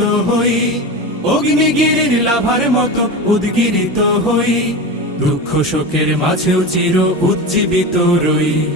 হই, অগ্নিগিরির লাভার মতো উদ্গিরিত হই। দুঃখ শোকের মাঝেও চির উজ্জীবিত রই।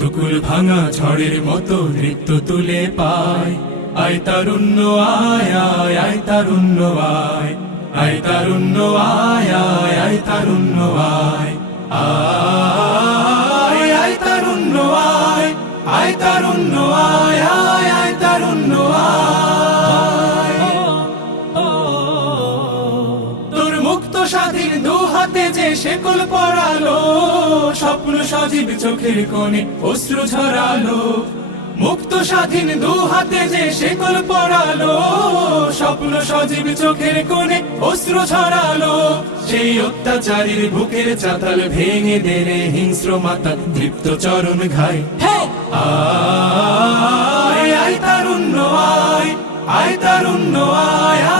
দুকুল ভাঙা ঝড়ের মতো নৃত্য তুলে পায় আয় তারুণ্য, আয় আয় আয় তারুণ্য, আয়। আয় তারুণ্য, আয় আয় আয় তারুণ্য, আয়। আয় আয় তারুণ্য, আয়। আয় তারুণ্য, আয়। শেকল পরালো স্বপ্ন সজীব চোখের কোণে অশ্রু ঝরালো। মুক্ত স্বাধীন দু হাতে যে শেকল পরালো স্বপ্ন সজীব চোখের কোণে অশ্রু ঝরালো। সেই অত্যাচারীর বুকের চাতাল ভেঙে দেরে হিংস্র মাতা তৃপ্ত চরণ ঘায়। আয় আয় তারুণ্য আয় আয় তারুণ্য আয়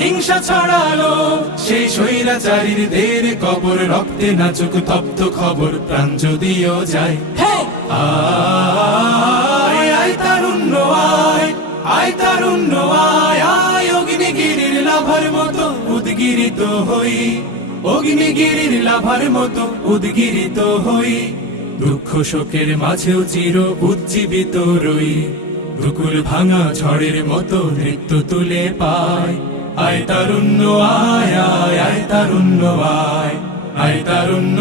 হিংসা ছড়ালো সেই স্বৈরাচারীর দের কবর রক্তে নাচুক তপ্ত খবর প্রাণ যদিও যায়। আয় আয় তারুণ্য আয় আয় তারুণ্য আয় আয় অগ্নিগিরির লাভার মতো উদ্গিরিত হই। অগ্নিগিরির লাভার মতো উদ্গিরিত হই। দুঃখ শোকের মাঝেও চির উজ্জীবিত রই। দুকুল ভাঙা ঝড়ের মতো নৃত্য তুলে পায়। আয় তারুণ্য আয় আয় আয় তারুণ্য আয় আয় তারুণ্য